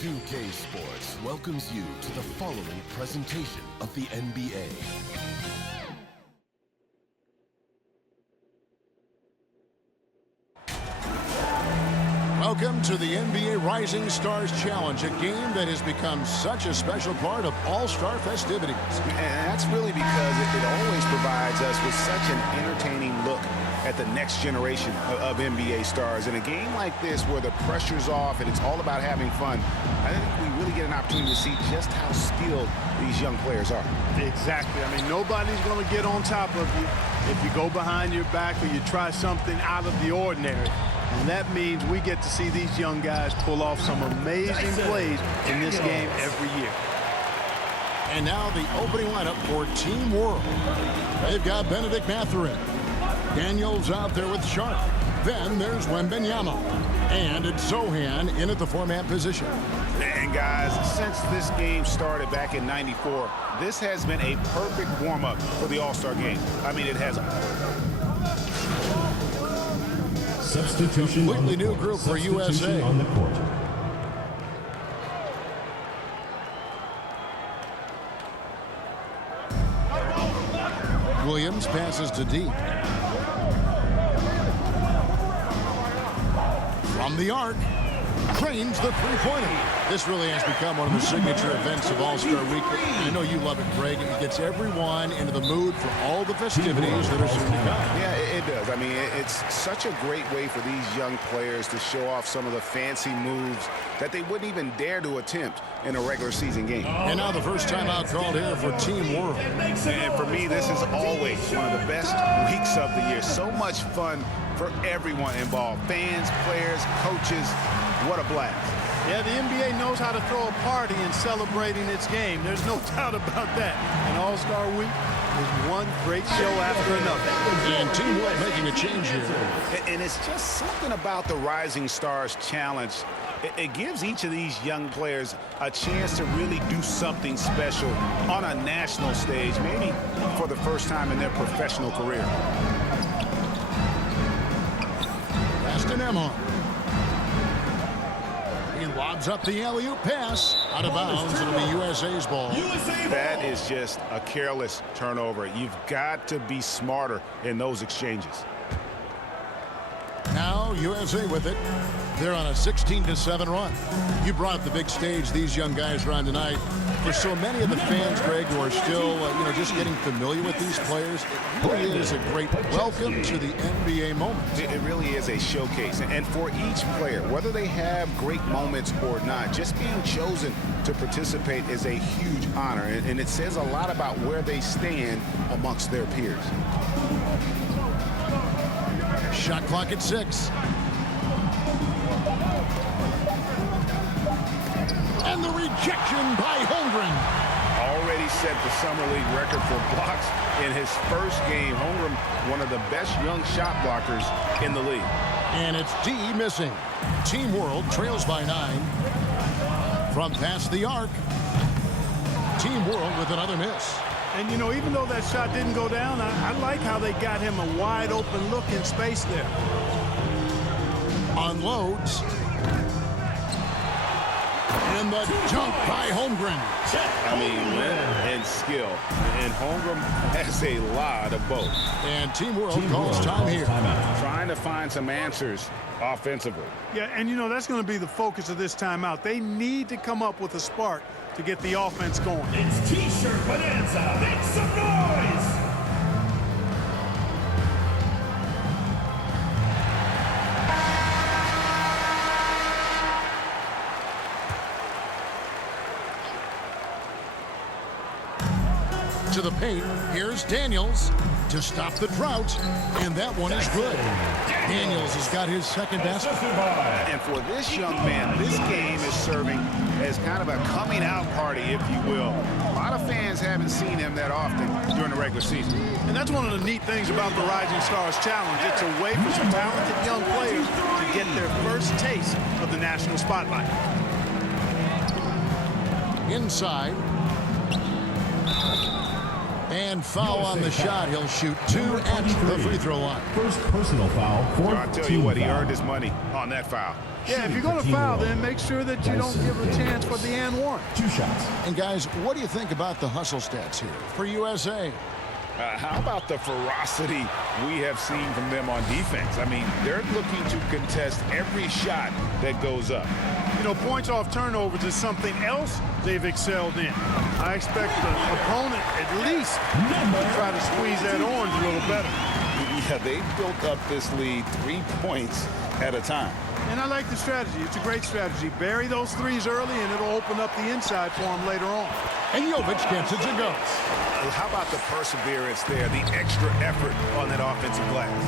2K Sports welcomes you to the following presentation of the NBA. Welcome to the NBA Rising Stars Challenge, a game that has become such a special part of All-Star festivities. And that's really because it always provides us with such an entertaining look at the next generation of NBA stars. In a game like this where the pressure's off and it's all about having fun, I think we really get an opportunity to see just how skilled these young players are. Exactly. I mean, nobody's going to get on top of you if you go behind your back or you try something out of the ordinary. And that means we get to see these young guys pull off some amazing plays in this game every year. And now the opening lineup for Team World. They've got Benedict Mathurin. Daniels out there with Sharp. Then there's Wembanyama. And it's Zohan in at the four-man position. And guys, since this game started back in '94, this has been a perfect warm-up for the All-Star game. I mean, it has Substitution completely new group for USA. On the court. Williams passes to deep. From the arc, drains the three-pointer. This really has become one of the signature events of All-Star Week. I know you love it, Greg. It gets everyone into the mood for all the festivities that are soon to come. Yeah, it does. I mean, it's such a great way for these young players to show off some of the fancy moves that they wouldn't even dare to attempt in a regular season game. And now the first timeout called here for Team World. And for me, this is always one of the best weeks of the year. So much fun for everyone involved. Fans, players, coaches. What a blast. Yeah, the NBA knows how to throw a party in celebrating its game. There's no doubt about that. And All-Star Week is one great show after another. And Team World making a change here. And it's just something about the Rising Stars Challenge. It gives each of these young players a chance to really do something special on a national stage, maybe for the first time in their professional career. Aston Emma. He lobs up the alley-oop pass. Out of bounds. It'll be USA's ball. That is just a careless turnover. You've got to be smarter in those exchanges. Now USA with it. They're on a 16-7 run. You brought up the big stage these young guys are on tonight. For so many of the fans, Greg, who are still, just getting familiar with these players, it really is a great welcome to the NBA moment. It really is a showcase. And for each player, whether they have great moments or not, just being chosen to participate is a huge honor. And it says a lot about where they stand amongst their peers. Shot clock at 6. And the rejection by Holmgren. Already set the Summer League record for blocks in his first game. Holmgren, one of the best young shot blockers in the league. And it's D missing. Team World trails by 9. From past the arc, Team World with another miss. And, even though that shot didn't go down, I like how they got him a wide-open look in space there. Unloads. And the dunk by Holmgren. I mean, length and skill. And Holmgren has a lot of both. And Team World calls time here. Trying to find some answers offensively. Yeah, and, that's going to be the focus of this timeout. They need to come up with a spark to get the offense going. It's T-shirt bonanza. Make some noise. To the paint, here's Daniels to stop the drought, and that one is good. Daniels has got his second basket. And for this young man, this game is serving as kind of a coming out party, if you will. A lot of fans haven't seen him that often during the regular season. And that's one of the neat things about the Rising Stars Challenge. It's a way for some talented young players to get their first taste of the national spotlight. Inside. And foul on the shot. He'll shoot 2 at the free throw line. First personal foul. So I'll tell you what, he earned his money on that foul. Yeah, if you're going to foul, then make sure that you don't give a chance for the and one. 2 shots. And guys, what do you think about the hustle stats here for USA? How about the ferocity we have seen from them on defense? I mean, they're looking to contest every shot that goes up. You know, points off turnovers is something else they've excelled in. I expect the opponent at least to try to squeeze that orange a little better. Yeah, they built up this lead 3 points at a time. And I like the strategy. It's a great strategy. Bury those threes early, and it'll open up the inside for them later on. And Jovic gets it to go. How about the perseverance there, the extra effort on that offensive glass?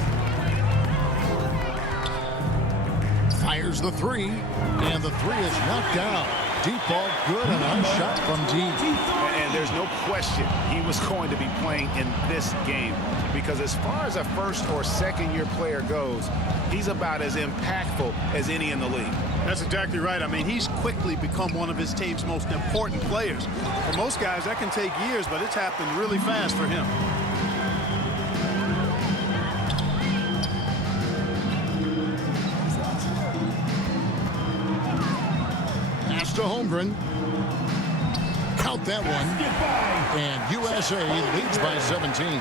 Fires the 3, and the 3 is knocked down. Deep ball, good, and a nice shot from deep. And there's no question he was going to be playing in this game, because as far as a first or second year player goes, he's about as impactful as any in the league. That's exactly right. I mean, he's quickly become one of his team's most important players. For most guys, that can take years, but it's happened really fast for him. Pass to Holmgren. Count that one. And USA leads by 17.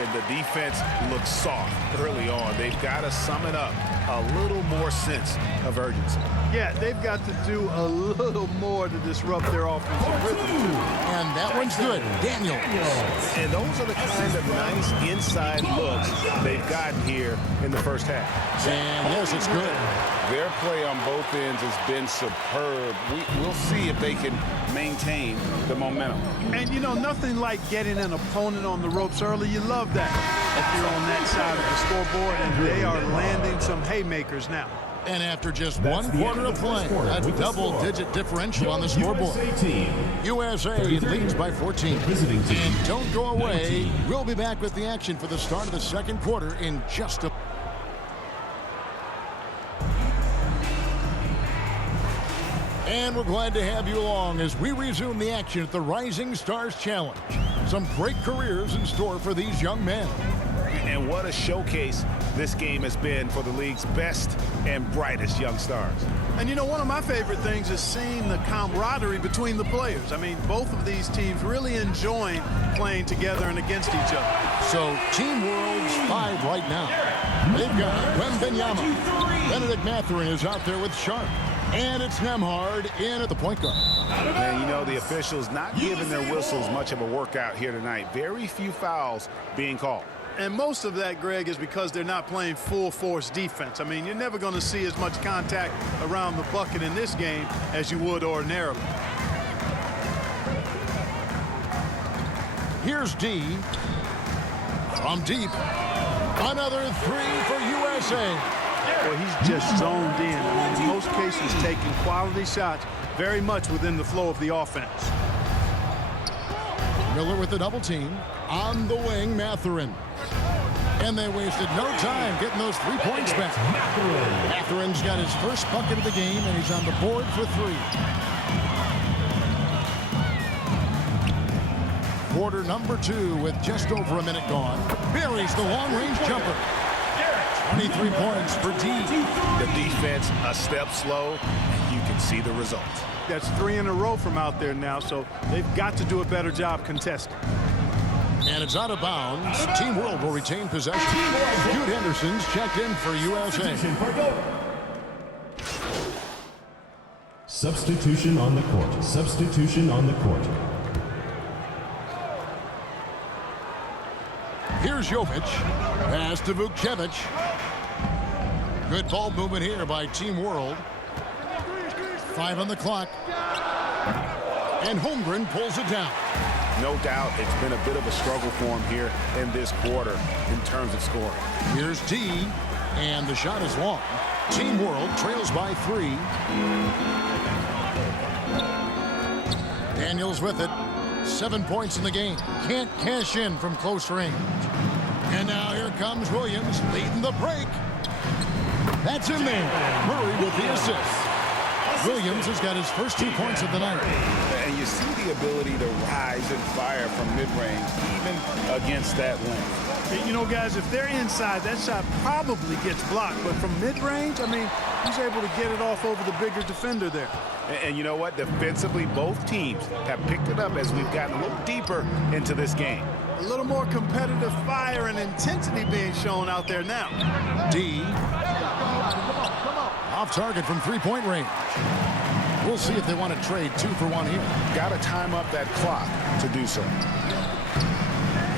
And the defense looks soft early on. They've got to sum it up. A little more sense of urgency. Yeah, they've got to do a little more to disrupt their offensive rhythm, too. And that one's good. Daniels. And those are the kind of nice inside looks they've gotten here in the first half. And yes, it's good. Their play on both ends has been superb. We'll see if they can maintain the momentum. And, you know, nothing like getting an opponent on the ropes early. You love that if you're on that side of the scoreboard, and they are landing some haymakers now. And after just 1 quarter of play, a double-digit differential on the scoreboard. USA leads by 14. And don't go away. We'll be back with the action for the start of the second quarter in just a... And we're glad to have you along as we resume the action at the Rising Stars Challenge. Some great careers in store for these young men. And what a showcase this game has been for the league's best and brightest young stars. And, you know, one of my favorite things is seeing the camaraderie between the players. I mean, both of these teams really enjoying playing together and against each other. So, Team World's 5 right now. They've got Wembanyama. Benedict Mathurin is out there with Sharp. And it's Nembhard in at the point guard. And, you know, the officials not giving their whistles much of a workout here tonight. Very few fouls being called. And most of that, Greg, is because they're not playing full-force defense. I mean, you're never going to see as much contact around the bucket in this game as you would ordinarily. Here's D. From deep. Another 3 for USA. Well, he's just zoned in. I mean, in most cases, taking quality shots very much within the flow of the offense. Miller with the double team. On the wing, Mathurin. And they wasted no time getting those 3 points back. Mathurin's got his first bucket of the game, and he's on the board for 3. Quarter number 2 with just over a minute gone. Buries the long-range jumper. 23 points for D. The defense a step slow, and you can see the result. That's 3 in a row from out there now, so they've got to do a better job contesting. And it's out of bounds. Team World will retain possession. Jude Henderson's checked in for USA. Substitution on the court. Substitution on the court. Here's Jovic. Pass to Vukcevic. Good ball movement here by Team World. 5 on the clock. And Holmgren pulls it down. No doubt it's been a bit of a struggle for him here in this quarter in terms of scoring. Here's D, and the shot is long. Team World trails by 3. Daniels with it. 7 points in the game. Can't cash in from close range. And now here comes Williams leading the break. That's in there. Murray with the assist. Williams has got his first 2 points of the night. And you see the ability to rise and fire from mid-range, even against that length. You know, guys, if they're inside, that shot probably gets blocked. But from mid-range, I mean, he's able to get it off over the bigger defender there. And you know what? Defensively, both teams have picked it up as we've gotten a little deeper into this game. A little more competitive fire and intensity being shown out there now. D. Off target from 3-point range. We'll see if they want to trade 2 for 1 here. Got to time up that clock to do so.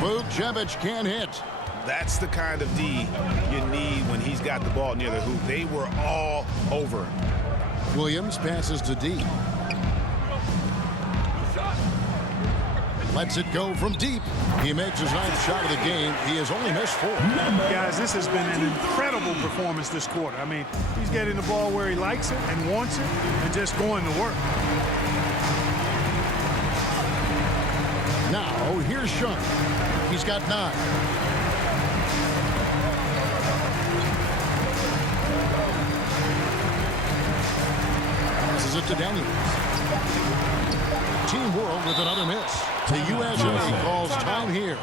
Vukcevic can't hit. That's the kind of D you need when he's got the ball near the hoop. They were all over him. Williams passes to D. Lets it go from deep. He makes his 9th shot of the game. He has only missed 4. Guys, this has been an incredible performance this quarter. I mean, he's getting the ball where he likes it and wants it and just going to work. Now, here's Sean. He's got 9. Passes it to Daniels. Team World with another miss. The USA calls time here.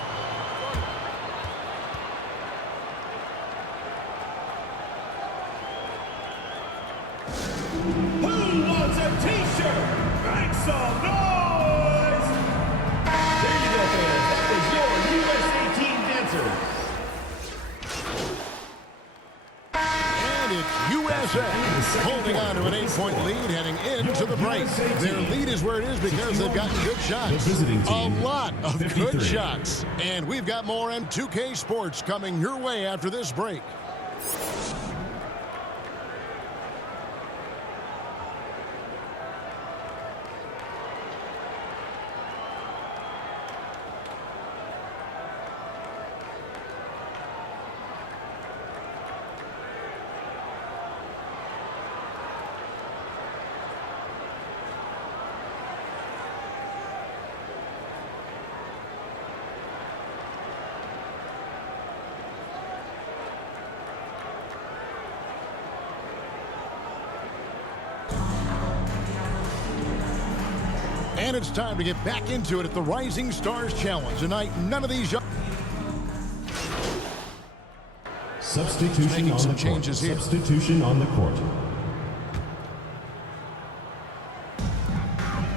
Who wants a t-shirt? Make some noise! There you go, fans. That was your USA team dancers. And it's USA holding on to an 8-point lead heading into the break. Their lead is where it is because they've gotten good shots. A lot of good shots. And we've got more M2K Sports coming your way after this break. And it's time to get back into it at the Rising Stars Challenge. Tonight, none of these young... Substitution making on some the changes court. here. Substitution on the court.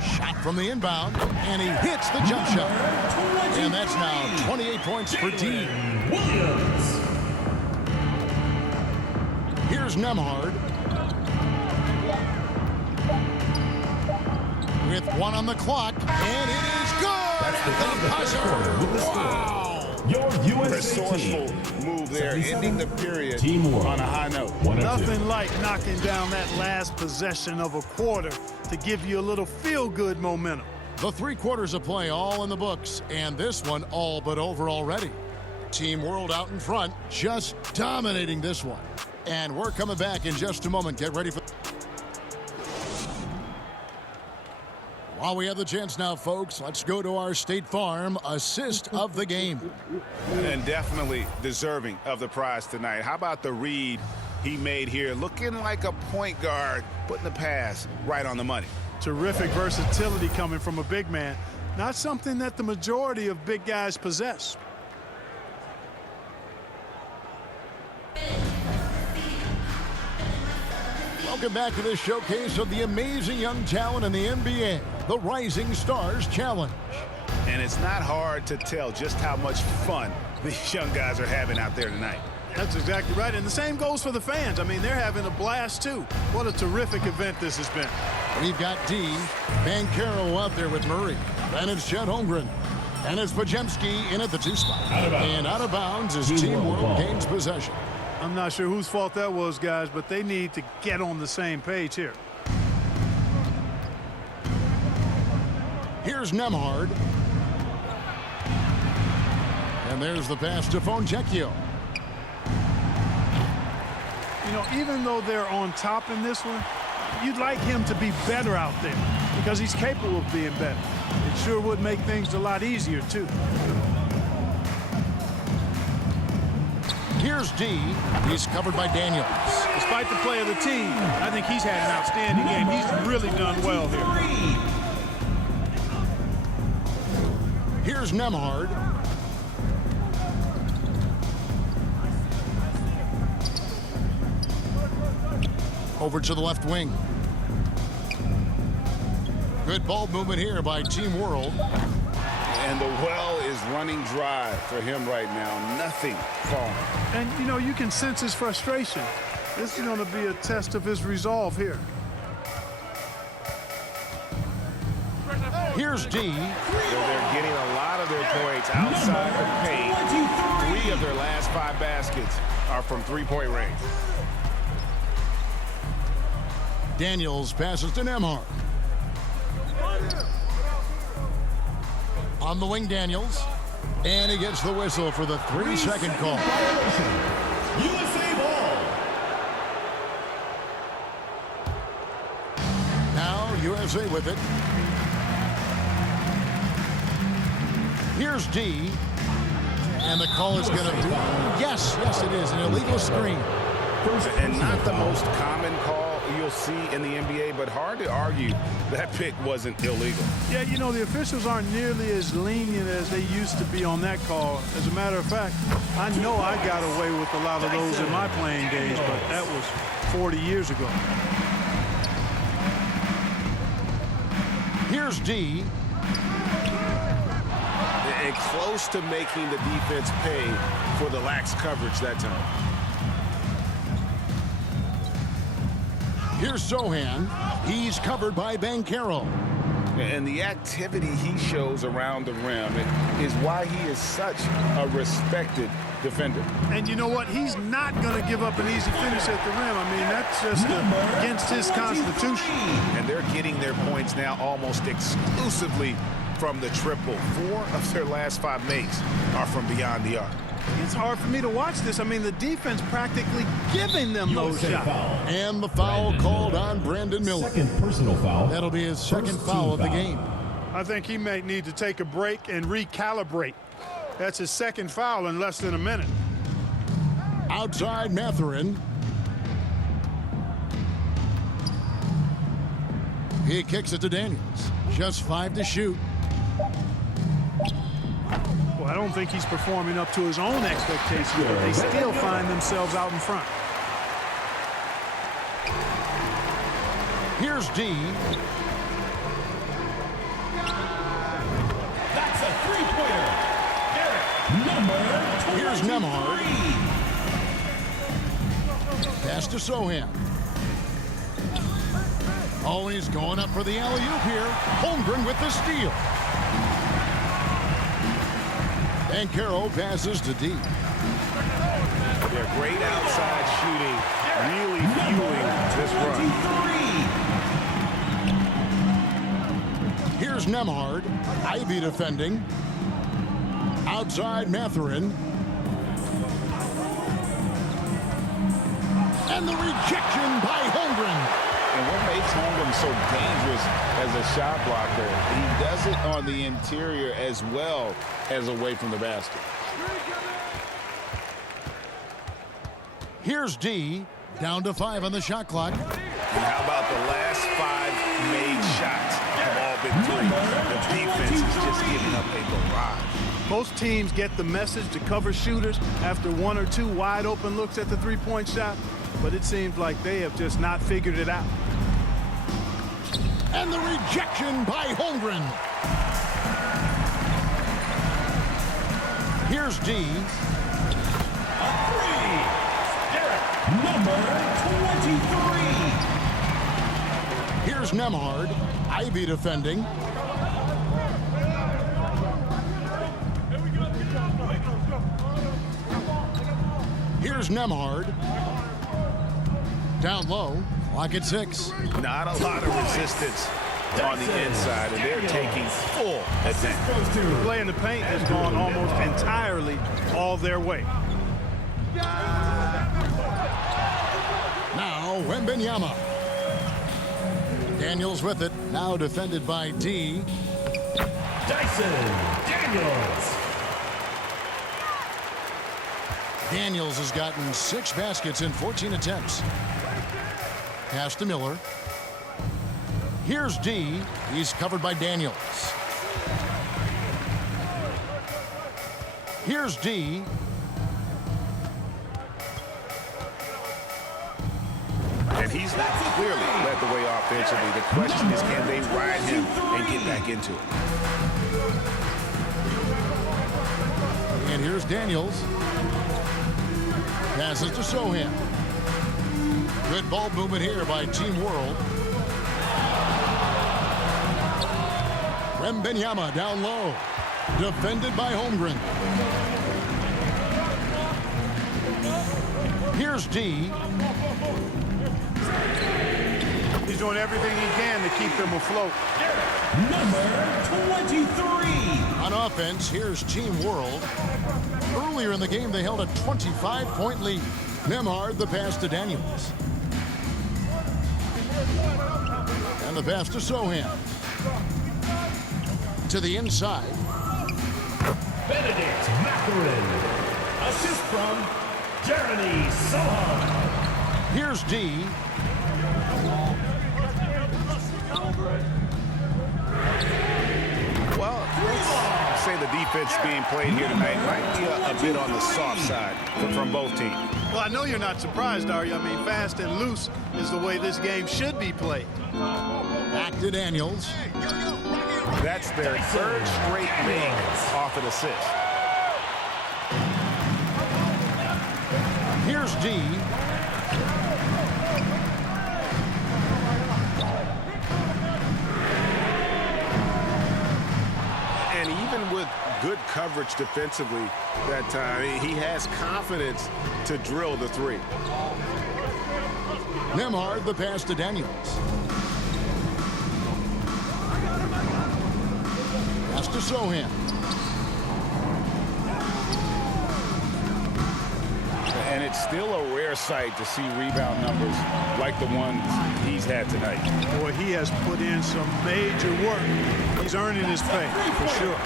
Shot from the inbound, and he hits the jump shot. And that's now 28 points for D. Williams. Here's Nembhard. With 1 on the clock, and it is good! The buzzer! Wow! Your USA team. Resourceful move there, ending the period Teamwork. on a high note. 1 and 2. Nothing like knocking down that last possession of a quarter to give you a little feel-good momentum. The 3 quarters of play all in the books, and this one all but over already. Team World out in front, just dominating this one. And we're coming back in just a moment. Get ready for... While we have the chance now, folks, let's go to our State Farm assist of the game. And definitely deserving of the prize tonight. How about the read he made here? Looking like a point guard, putting the pass right on the money. Terrific versatility coming from a big man. Not something that the majority of big guys possess. Welcome back to this showcase of the amazing young talent in the NBA, the Rising Stars Challenge. And it's not hard to tell just how much fun these young guys are having out there tonight. That's exactly right. And the same goes for the fans. I mean, they're having a blast, too. What a terrific event this has been. We've got D. Banchero out there with Murray. Then it's Chet Holmgren. And it's Podziemski in at the 2 spot. And out of bounds as Team World gains possession. I'm not sure whose fault that was, guys, but they need to get on the same page here. Here's Nembhard. And there's the pass to Fontecchio. You know, even though they're on top in this one, you'd like him to be better out there because he's capable of being better. It sure would make things a lot easier, too. Here's D. He's covered by Daniels. Despite the play of the team, I think he's had an outstanding game. He's really done well here. Here's Nembhard. Over to the left wing. Good ball movement here by Team World. And the well is running dry for him right now. Nothing falling. And, you know, you can sense his frustration. This is going to be a test of his resolve here. Here's D. They're getting a lot of their points outside the paint. 3 of their last 5 baskets are from three-point range. Daniels passes to Nembhard. On the wing, Daniels. And he gets the whistle for the 3-second call. USA ball. Now USA with it. Here's D. And the call is going to be... Yes, it is. An illegal screen. And not the most common call you'll see in the NBA, but hard to argue that pick wasn't illegal. Yeah, you know, the officials aren't nearly as lenient as they used to be on that call. As a matter of fact, I know I got away with a lot of those in my playing days, but that was 40 years ago. Here's D. And close to making the defense pay for the lax coverage that time. Here's Sochan. He's covered by Banchero. And the activity he shows around the rim is why he is such a respected defender. And you know what? He's not going to give up an easy finish at the rim. I mean, that's just against his constitution. And they're getting their points now almost exclusively from the triple. 4 of their last 5 makes are from beyond the arc. It's hard for me to watch this. I mean, the defense practically giving them those shots. And the foul called on Brandon Miller. Second personal foul. That'll be his second foul of the game. I think he may need to take a break and recalibrate. That's his second foul in less than a minute. Outside Mathurin. He kicks it to Daniels. Just 5 to shoot. Well, I don't think he's performing up to his own expectations, but they still find themselves out in front. Here's D. That's a three-pointer. Number 23. Here's Nembhard. Pass to Sochan. Oh, and he's going up for the alley-oop here. Holmgren with the steal. Banchero passes to D. They're great outside shooting, really fueling this run. Here's Nembhard. Ivy defending. Outside Mathurin. And the rejection by Holmgren. And what makes Holmgren so dangerous as a shot blocker, he does it on the interior as well as away from the basket. Here's D. Down to 5 on the shot clock. And how about the last 5 made shots have all been threes? The defense is just giving up a barrage. Most teams get the message to cover shooters after 1 or 2 wide open looks at the three-point shot, but it seems like they have just not figured it out. And the rejection by Holmgren. Here's D. A three. Derek, number 23. Here's Nembhard. Ivy defending. Here's Nembhard. Down low. Clock at 6. Not a lot of resistance on the inside, and they're taking full advantage. The play in the paint has gone almost entirely all their way. Now Wembanyama. Daniels with it. Now defended by D. Dyson Daniels. Daniels has gotten 6 baskets in 14 attempts. Pass to Miller. Here's D. He's covered by Daniels. Here's D. And he's clearly led the way offensively. The question is, can they ride him and get back into it? And here's Daniels. Passes to Sohan. Good ball movement here by Team World. Wembanyama down low. Defended by Holmgren. Here's D. He's doing everything he can to keep them afloat. Number 23. On offense, here's Team World. Earlier in the game, they held a 25-point lead. Nembhard, the pass to Daniels. And the pass to Sohan. To the inside. Benedict Mathurin. Assist from Jeremy Sohan. Here's D. Well, let's say the defense being played here tonight might be a bit on the soft side from both teams. Well, I know you're not surprised, are you? I mean, fast and loose is the way this game should be played. Back to Daniels. That's their third straight make off an assist. Here's D. And even with good coverage defensively that time, he has confidence to drill the three. Nembhard, the pass to Daniels. Pass to Sohan. And it's still a rare sight to see rebound numbers like the ones he's had tonight. Boy, he has put in some major work. He's earning his pay, for sure.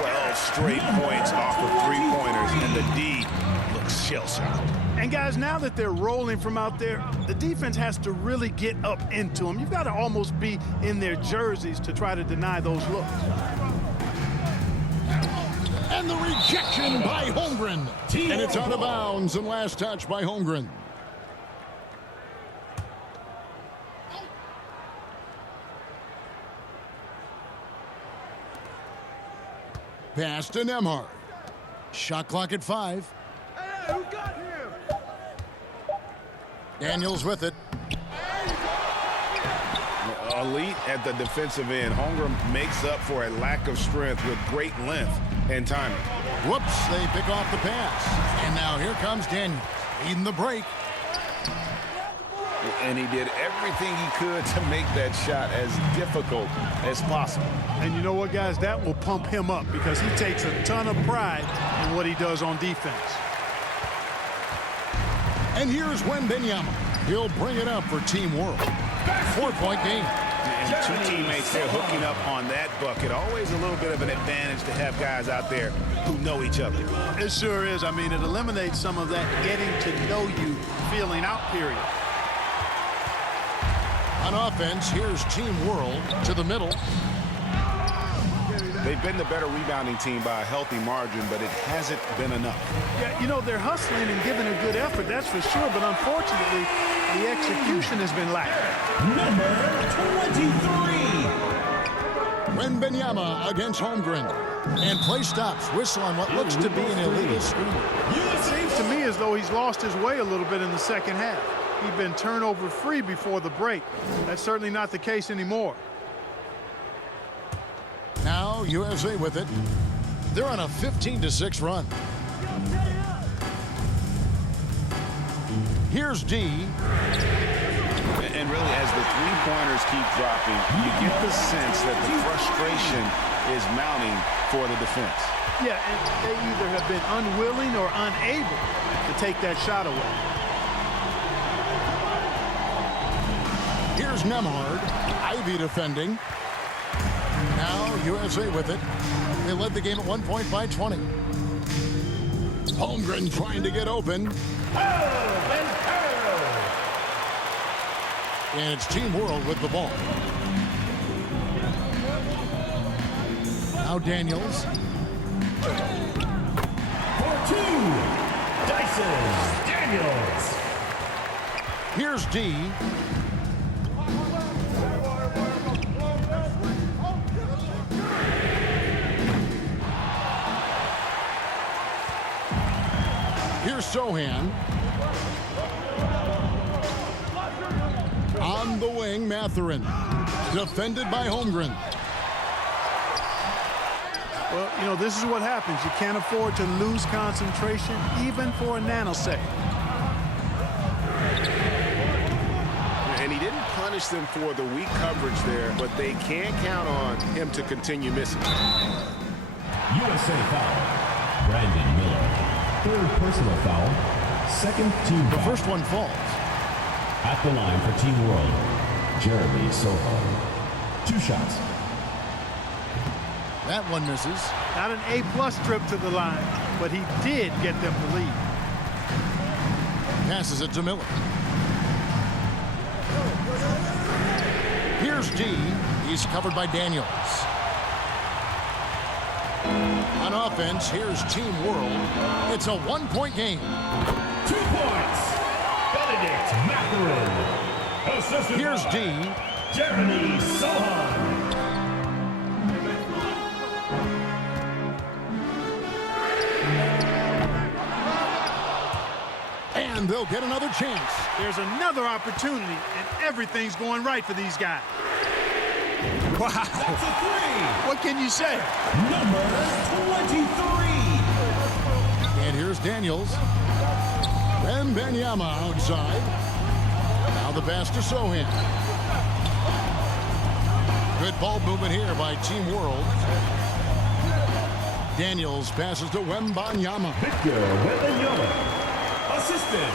12 straight points off of three-pointers, and the D looks shell-shocked. And guys, now that they're rolling from out there, the defense has to really get up into them. You've got to almost be in their jerseys to try to deny those looks. And the rejection by Holmgren. And it's out of bounds, and last touch by Holmgren. Pass to Nembhard. Shot clock at 5. Hey, who got him? Daniels with it. Elite at the defensive end. Holmgren makes up for a lack of strength with great length and timing. Whoops, they pick off the pass. And now here comes Daniels, leading the break. And he did everything he could to make that shot as difficult as possible. And you know what, guys? That will pump him up because he takes a ton of pride in what he does on defense. And here's Wembanyama. He'll bring it up for Team World. 4-point game. And two teammates there hooking up on that bucket. Always a little bit of an advantage to have guys out there who know each other. It sure is. I mean, it eliminates some of that getting to know you feeling out period. On offense, here's Team World to the middle. They've been the better rebounding team by a healthy margin, but it hasn't been enough. Yeah, you know, they're hustling and giving a good effort, that's for sure, but unfortunately, the execution has been lacking. Number 23. Wembanyama against Holmgren. And play stops. Whistle on what looks to be an illegal screen. It seems to me as though he's lost his way a little bit in the second half. He'd been turnover free before the break. That's certainly not the case anymore. Now USA with it. They're on a 15-6 run. Here's D. And really, as the three-pointers keep dropping, you get the sense that the frustration is mounting for the defense. Yeah, and they either have been unwilling or unable to take that shot away. Here's Nembhard. Ivy defending. Now USA with it. They led the game at 1 point by 20. Holmgren trying to get open. And it's Team World with the ball. Now Daniels. For two, Dyson Daniels. Here's D. Here's Sohan. On the wing, Mathurin. Defended by Holmgren. Well, you know, this is what happens. You can't afford to lose concentration, even for a nanosecond. And he didn't punish them for the weak coverage there, but they can't count on him to continue missing. USA foul. Brandon Miller. Third personal foul. Second team The foul. first one falls. At the line for Team World, Jeremy Sohan. 2 shots. That one misses. Not an A-plus trip to the line, but he did get them the lead. Passes it to Miller. Here's D. He's covered by Daniels. On offense, here's Team World. It's a 1-point game. 2 points. Benedict Mathurin. Assisted Here's by D. Jeremy Sohan. And they'll get another chance. There's another opportunity, and everything's going right for these guys. Wow. That's a 3. What can you say? Number 23. And here's Daniels. And Benyama outside. Now the pass to Sohan. Good ball movement here by Team World. Daniels passes to Wembanyama. Victor Wembanyama. Assistant,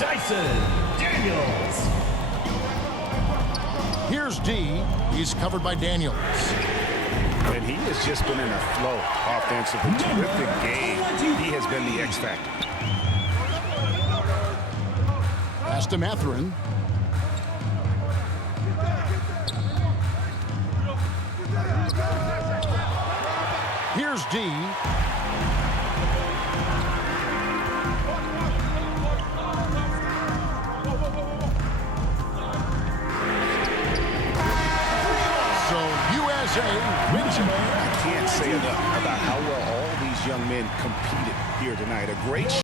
Dyson Daniels. Here's D. He's covered by Daniels. And he has just been in a flow offensively. Terrific game. He has been the X factor. Pass to Mathurin. Here's D. So USA wins it. I can't say enough about how well all these young men competed here tonight. A great